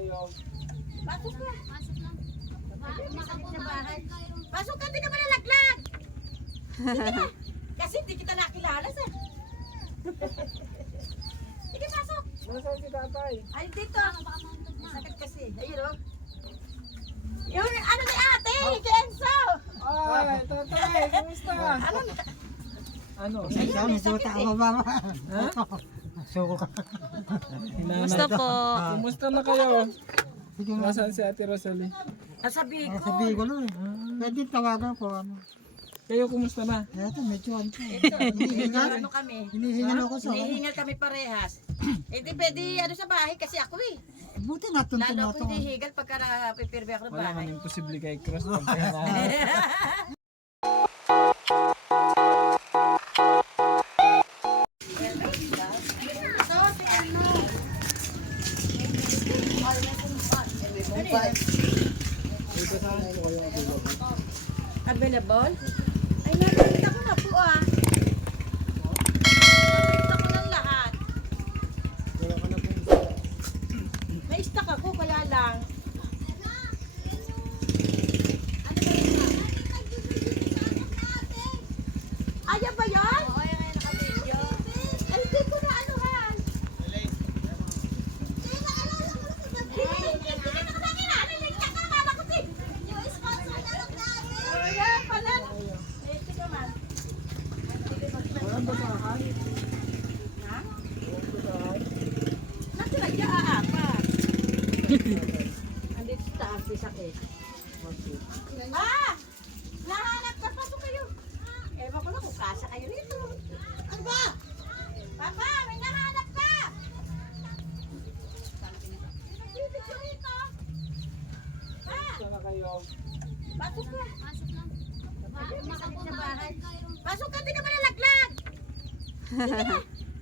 kayo. Pasok ka. Pasok lang. Makabot sa bahay. Pasok ka, di ka malalaglag. Sige na. Kasi di kita nakilala sa. Sige, pasok. Nasaan si tatay? Ay, dito. Sakit kasi. Ayun o. Yung ano ni ate, Kenzo. Ay, tatay, kumusta? Ano? Ikaw, nasuta ako ba? Ha? Suko ka. Kumusta po? Kumusta na kayo? Sige nga. Nasaan si Ate Rosalie? Nasabi ko. Sabihin ko lang eh. Pwede tawagan ko ano. Kayo kumusta na? Eto, medyo ano. Ito, Hinihingal. ano kami. Hinihingal ako sa ano. Hinihingal kami parehas. Eh di pwede ano sa bahay kasi ako eh. Buti natuntun Lalo na ako ito. hinihigal pagka napipirbe ako ng Wala bahay. man imposible kay Cross pag na. Available? Ay, nakita ko na po ah. Nakita ko ng lahat. Wala ka na pong Na-stuck ako, kaya lang. Ayaw ba yun? Oo, ayaw nga naka-video. Ay, di ko na anuhan. Ayan, pala. Eh, sige man. walang basahan. Ha? Walang basahan. Nakilagya aapa. Andito sa taas, may sakit. Ah! Nahanap ka, pasok kayo. Ewan ko na kung kasa kayo rito. Ano ba? Papa, may nahanap ka! Bibig ko rito. Pa, Kumusta na kayo? pasok ka. Pasok lang. Makabot sa bahay. Pasok ka, di ka malalaglag. Sige na.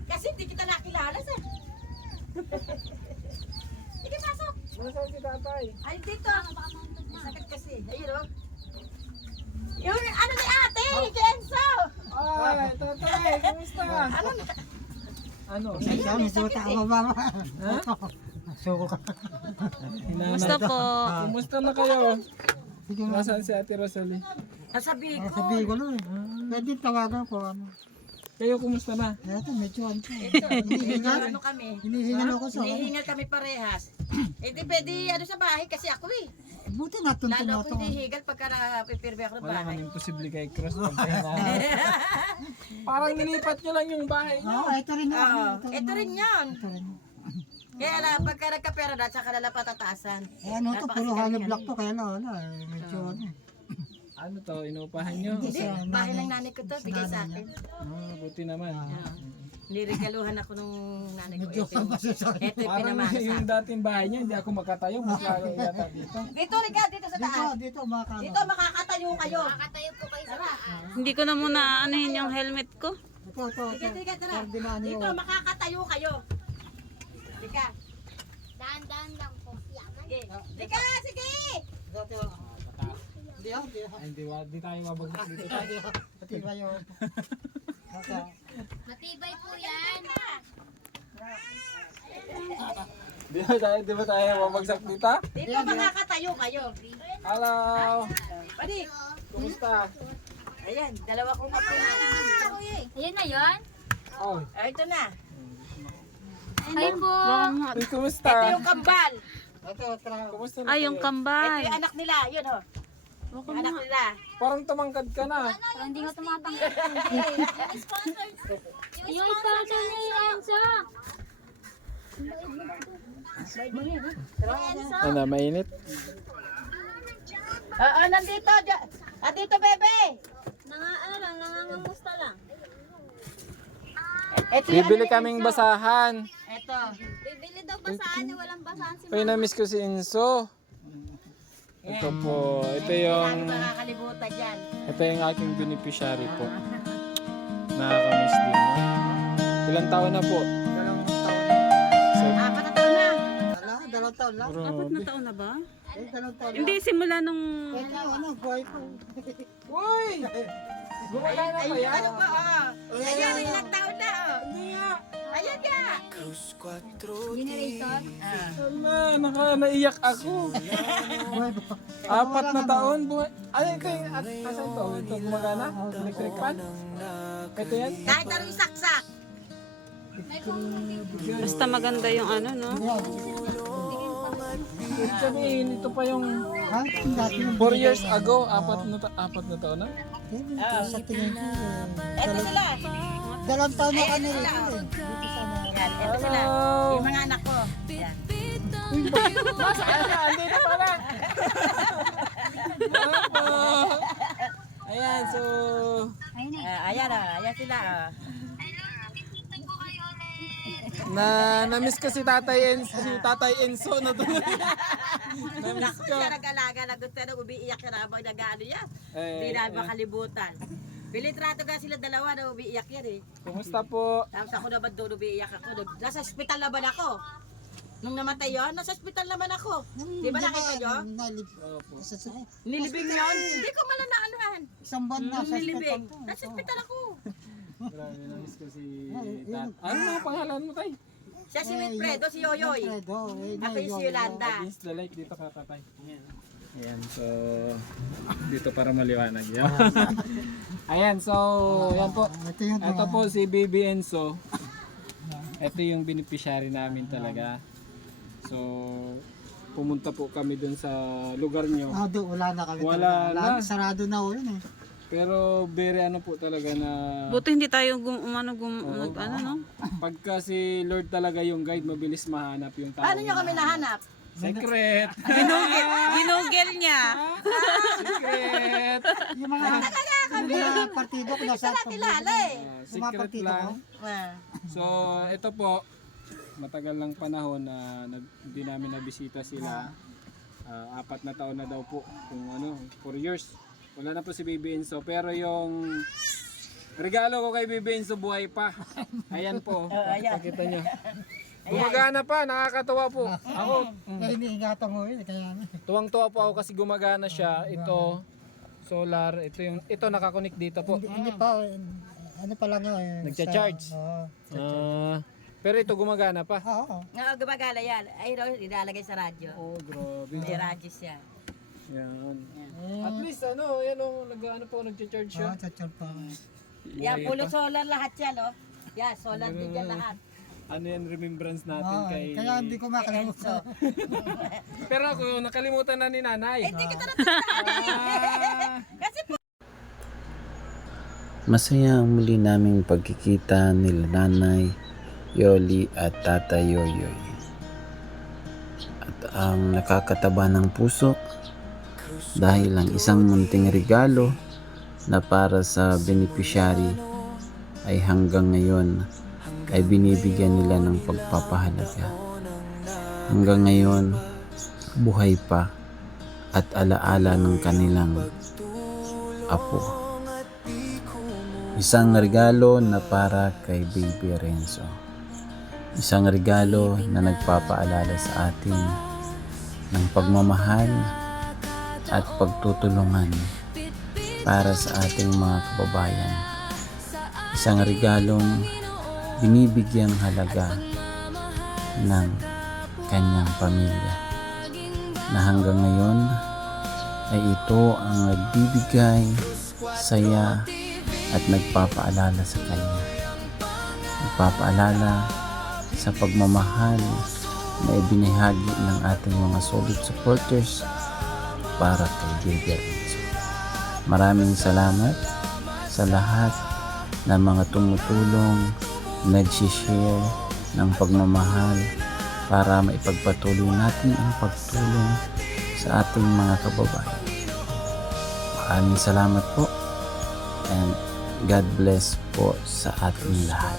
Kasi di kita nakilala sa. Sige, pasok. Nasaan si tatay? Ay, dito. Sakit kasi. Ayun o. Yung ano ni ate, Kenzo. Ay, tatay, kumusta? Ano? Ikaw, nasuta ako ba? Ha? Suko ka. Kumusta po? Kumusta na kayo? Sige nga. Nasaan si Ate Rosalie? Nasabi ko. Sabihin ko lang eh. Pwede tawagan ko ano. Kayo kumusta na? Eto, medyo ano. Ito, Hinihingal. ano kami. Hinihingal ako sa ano. Hinihingal kami parehas. Eh di pwede ano sa bahay kasi ako eh. Buti natuntun Lalo na ako ito. hinihigal pagka napipirbe ako ng Wala man bahay. imposible kay Cross pag na. Parang nilipat nyo lang yung bahay nyo. Oo, ito rin na. Oo, ito rin yun. Ito rin. Kaya na, pagka nagkapera na, tsaka nala patataasan. Eh ano to, puro hollow block to, kaya wala. Medyo ano. Ano to, inuupahan nyo? Hindi, bahay ng nanay ko to, bigay sa akin. Buti naman. Niregaluhan ako nung nanay ko. Medyo Ito, masasakit. ito yung Parang pinamana sa yung akin. dating bahay nyo, hindi ako makatayo. Mas lalo yata dito. Dito, Rica, dito sa Dito, taas. dito, makakano. Dito, makakatayo kayo. Makatayo po kayo sa taas. Hindi ko na muna anuhin yung helmet ko. Ito. Sige, tara. Ferdinand Dito, yun. makakatayo kayo. Rica, Dahan-dahan lang po. Yaman. sige. Rica, sige! Ito. Hindi ah, hindi ah. Ay, di tayo mabagsak dito. Pati ba yun? Ito. Matibay po yan. Di ba tayo mabagsak dito? Dito, makakatayo kayo. Hello! Pwede. Kumusta? Ayan, dalawa kong kapo. Ayan na yun. Oh, Ay, ito na. Hi po. Uy, kumusta? Ito yung kambal. Ito, tara. Kumusta na Ay, yung kayo? Ito kambal. yung anak nila. Yun, oh. Yung anak nila. Parang tumangkad ka na. Parang hindi ko tumatanggal. Yung sponsor ni Enzo. Ano, mainit? Oo, nandito. Dito, bebe. Nangangamusta lang. Ito yung Bibili ano ni kaming Enzo. basahan. Ito. Bibili daw basahan niya, walang basahan si Uy, na-miss ko si Enzo. Ito po. Ito yung... Hindi namin makakalimutan yan. Ito yung aking beneficiary po. Nakakamiss din. Ilang taon na po? Dalawang taon. Apat na taon na. Dalawang taon lang. Apat na taon na ba? Dalawang taon lang. Hindi, simula nung... Ito, ano, buhay ko. Uy! Gumagana ba yan? Ano ba, oh. Ayan, ilang taon na, oh. Hindi nga. Ayan nga. Generator. Naiyak ako. Apat na taon. Ay, ito yung, asan to? Ito gumagana? Electric fan? Ito yan? Kahit anong saksak. Basta maganda yung ano, no? Ibig sabihin, ito pa yung Ha? Dati yung 4 years ago, apat na taon na? sa tingin ko. Ito sila. Dalawang taon na kami rito eh. Yan, ito sila. Yung mga anak ko. Yan. Nasaan na? Andito pala! Opo! Ayan, so... Ayan sila. Na-miss ko si Tatay Enzo na to. Na-miss Naku, ko. siya nag-alaga na gusto na umiiyak siya na habang nag-ano yan. Eh, Hindi na makalimutan. Bilitrato ka sila dalawa na umiiyak yan eh. Kumusta po? Tapos ako naman doon umiiyak ako. Nasa ospital naman ako. Nung namatay yun, nasa ospital naman ako. Di ba nakita nyo? Opo. Nilibing yun? Hindi ko mala naanuhan. Isang buwan na sa Nilibing. hospital. Nasa ospital ako. Grabe, na-miss ko si Tat. Ano mga pangalan mo, Tay? Siya si Wilfredo, si Yoyoy. Ako yung si Yolanda. Against the light dito ka, Tatay. Ayan, so... Dito para maliwanag yun. Ayan, so... Ayan po. Ito po si Baby Enzo. Ito yung beneficiary namin talaga. So... Pumunta po kami dun sa lugar nyo. Wala na kami. Wala na. Sarado na ho yun eh. Pero very ano po talaga na... Buti hindi tayo ano, no? Pagka si Lord talaga yung guide, mabilis mahanap yung tao. Paano nyo kami nahanap? Secret! Ginugel niya. Secret! Yung mga partido ko nasa Kilala eh. Secret lang. Ah. So, ito po, matagal lang panahon na hindi namin nabisita sila. 4 na taon na daw po. Kung 4 years. Wala na po si Baby Enzo. Pero yung regalo ko kay Baby Enzo buhay pa. Ayan po. Pakita nyo. Gumagana pa. Nakakatawa po. Ako, Iniingatan mo yun. Kaya tuwang-tuwa po ako kasi gumagana siya. Ito, solar. Ito nakakonik dito po. hindi pa. Ano pa lang yun. Nagcha-charge? Oo. Pero ito gumagana pa. Oo. Oo, gumagala yan. Ay, ilalagay sa radyo. Oh, grabe. May radyo siya. Yan. At least yan nagcha-charge siya. Chachar pa. Yan, pulo solar lahat yan, oh. Yan, solar din yan lahat. Ano yan, remembrance natin kay... Kaya hindi ko makalimutan. Pero ako, nakalimutan na ni Nanay. Hindi kita natandaan. Kasi Masaya ang muli naming pagkikita nila Nanay Yoli at Tata Yoyoy. At ang nakakataba ng puso dahil ang isang munting regalo na para sa beneficiary ay hanggang ngayon ay binibigyan nila ng pagpapahalaga. Hanggang ngayon, buhay pa at alaala ng kanilang apo. Isang regalo na para kay Baby Renzo. Isang regalo na nagpapaalala sa atin ng pagmamahal at pagtutulungan para sa ating mga kababayan. Isang regalong binibigyang halaga ng kanyang pamilya na hanggang ngayon ay ito ang nagbibigay saya at nagpapaalala sa kanya. Nagpapaalala sa pagmamahal na ibinahagi ng ating mga solid supporters para kay Baby Renzo. Maraming salamat sa lahat ng mga tumutulong, nag-share ng pagmamahal para maipagpatuloy natin ang pagtulong sa ating mga kababayan. Maraming salamat po and God bless po sa ating lahat.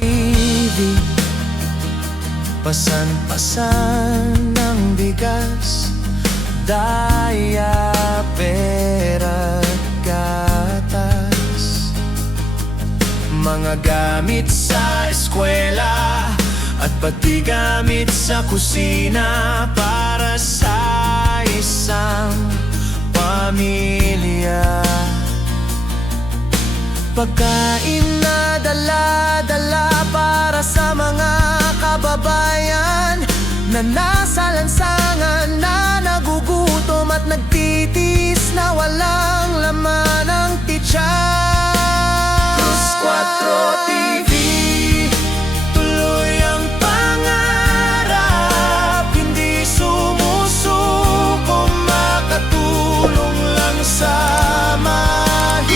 TV, pasan-pasan ng bigas, daya, pera, gatas, mga gamit sa eskwela at pati gamit sa kusina para sa isang pamilya. Pagkain na dala-dala para sa mga nasa lansangan na nagugutom at nagtitis na walang laman ang tiyan. Plus 4 TV, tuloy ang pangarap, hindi sumusuko, makatulong lang sa mahirap.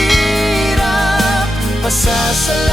Pasasalamat